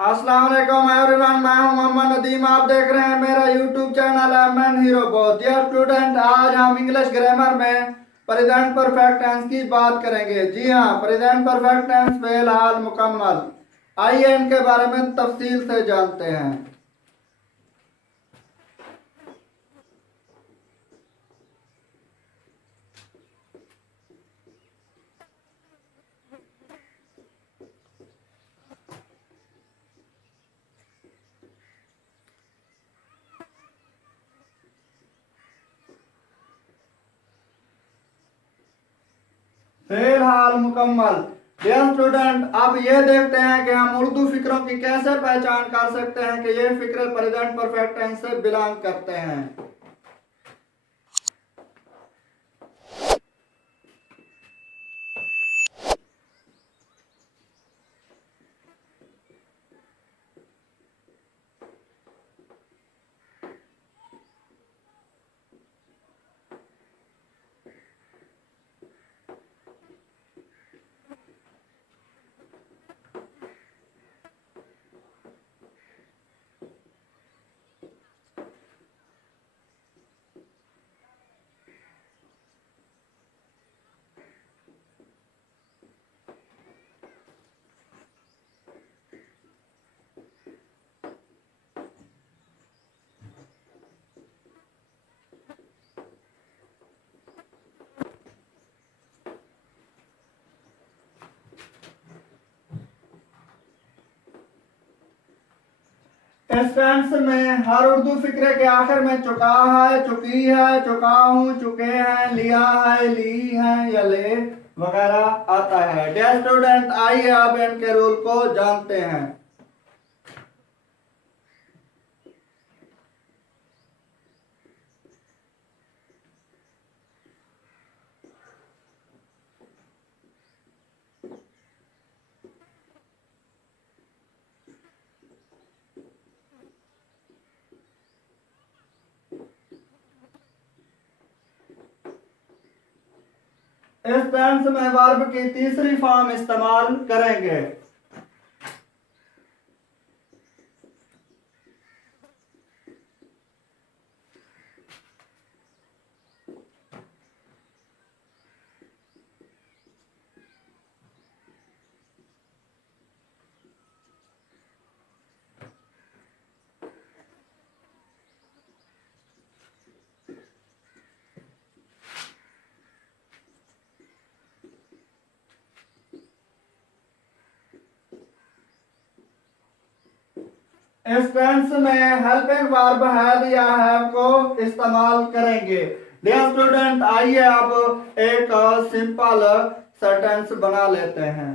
अस्सलाम वालेकुम एवरीवन, मैं हूं मोहम्मद नदीम। आप देख रहे हैं मेरा यूट्यूब चैनल एमएन हीरो बहुत। डियर स्टूडेंट, आज हम इंग्लिश ग्रामर में प्रेजेंट परफेक्ट टेंस की बात करेंगे। जी हाँ, प्रेजेंट परफेक्ट टेंस फेल हाल मुकम्मल। आइए इनके बारे में तफसील से जानते हैं। फेल हाल मुकम्मल। डियर स्टूडेंट, अब ये देखते हैं कि हम उर्दू फिक्रों की कैसे पहचान कर सकते हैं कि ये फिक्रे प्रेजेंट परफेक्ट टेंस से बिलोंग करते हैं। इस टेंस में हर उर्दू फिक्रे के आखिर में चुका है, चुकी है, चुका हूं, चुके हैं, लिया है, ली है या ले वगैरह आता है। डियर स्टूडेंट, आइए अब इनके रूल को जानते हैं। इस टेंस में वर्ब की तीसरी फॉर्म इस्तेमाल करेंगे। इस टेंस में हेल्पिंग वर्ब हैव या हैव को इस्तेमाल करेंगे। डियर स्टूडेंट, आइए अब एक सिंपल सेंटेंस बना लेते हैं।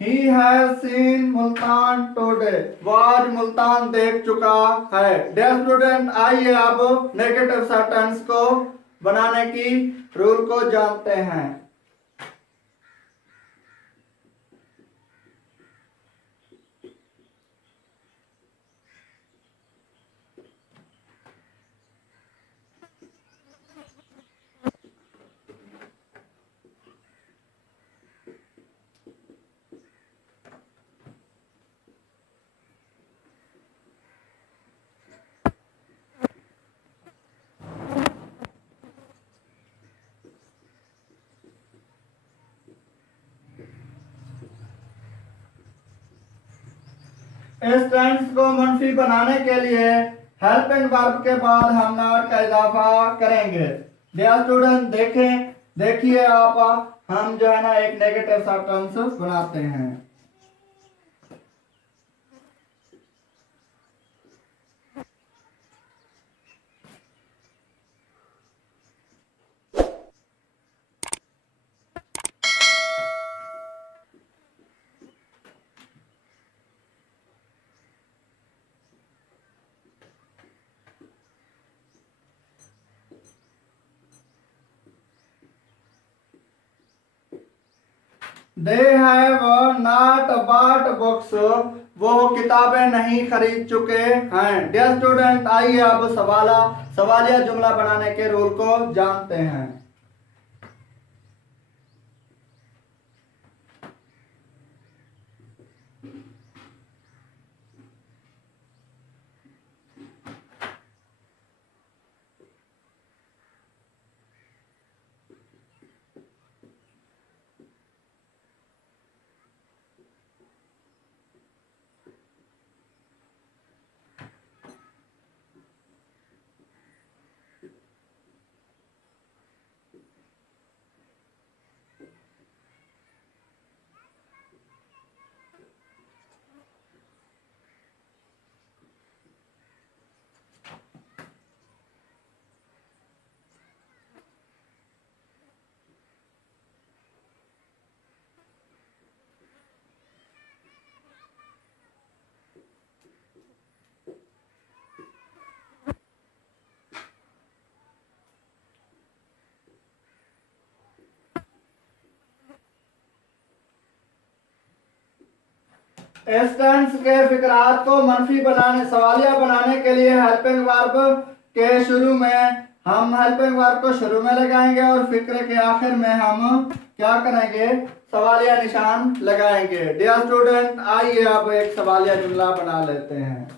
He has seen Multan today. वो आज मुल्तान देख चुका है। डियर स्टूडेंट, आइए अब नेगेटिव सेंटेंस को बनाने की रूल को जानते हैं। इस टेंस को मनफी बनाने के लिए हेल्पिंग वर्ब के बाद हम नॉट का इजाफा करेंगे। डियर स्टूडेंट, देखिए आप, हम जो है ना एक नेगेटिव सेंटेंस बनाते हैं। They have not bought books, वो किताबें नहीं खरीद चुके हैं। डियर स्टूडेंट, आइए अब सवालिया जुमला बनाने के रूल को जानते हैं। इंस्टेंस के फिक्रात को मनफी बनाने, सवालिया बनाने के लिए हेल्पिंग वर्ब के शुरू में हम हेल्पिंग वर्ब को शुरू में लगाएंगे और फिक्रे के आखिर में हम क्या करेंगे, सवालिया निशान लगाएंगे। डियर स्टूडेंट, आइए अब एक सवालिया जुमला बना लेते हैं।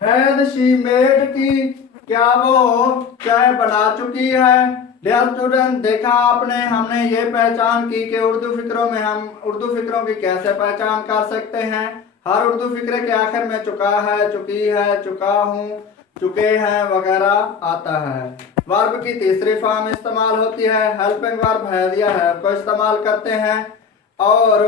हैड शी मेड की, क्या वो चाय बना चुकी है। डियर स्टूडेंट, देखा आपने, हमने ये पहचान की कि उर्दू फिक्रों में हम उर्दू फिक्रों की कैसे पहचान कर सकते हैं। हर उर्दू फिक्रे के आखिर में चुका है, चुकी है, चुका हूँ, चुके हैं वगैरह आता है। वर्ब की तीसरी फॉर्म इस्तेमाल होती है, हेल्पिंग वर्ब है दिया है को इस्तेमाल करते हैं और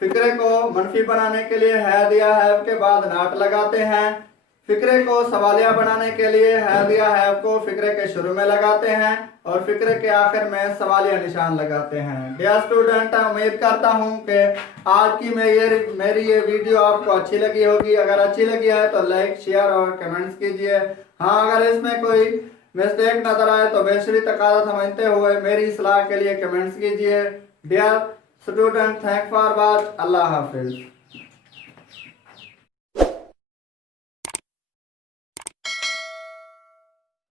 फिक्रे को मनफी बनाने के लिए है दिया है के बाद नाट लगाते हैं। फिक्रे को सवालिया बनाने के लिए है दिया है को फिक्रे के शुरू में लगाते हैं और फिक्रे के आखिर में सवालिया निशान लगाते हैं। डियर स्टूडेंट, उम्मीद करता हूं कि आज की मेरी ये वीडियो आपको अच्छी लगी होगी। अगर अच्छी लगी है तो लाइक, शेयर और कमेंट्स कीजिए। हाँ, अगर इसमें कोई मिस्टेक नजर आए तो बेशरी तकाजा समझते हुए मेरी सलाह के लिए कमेंट्स कीजिए। Dear student, thank for watch. Allah Hafiz.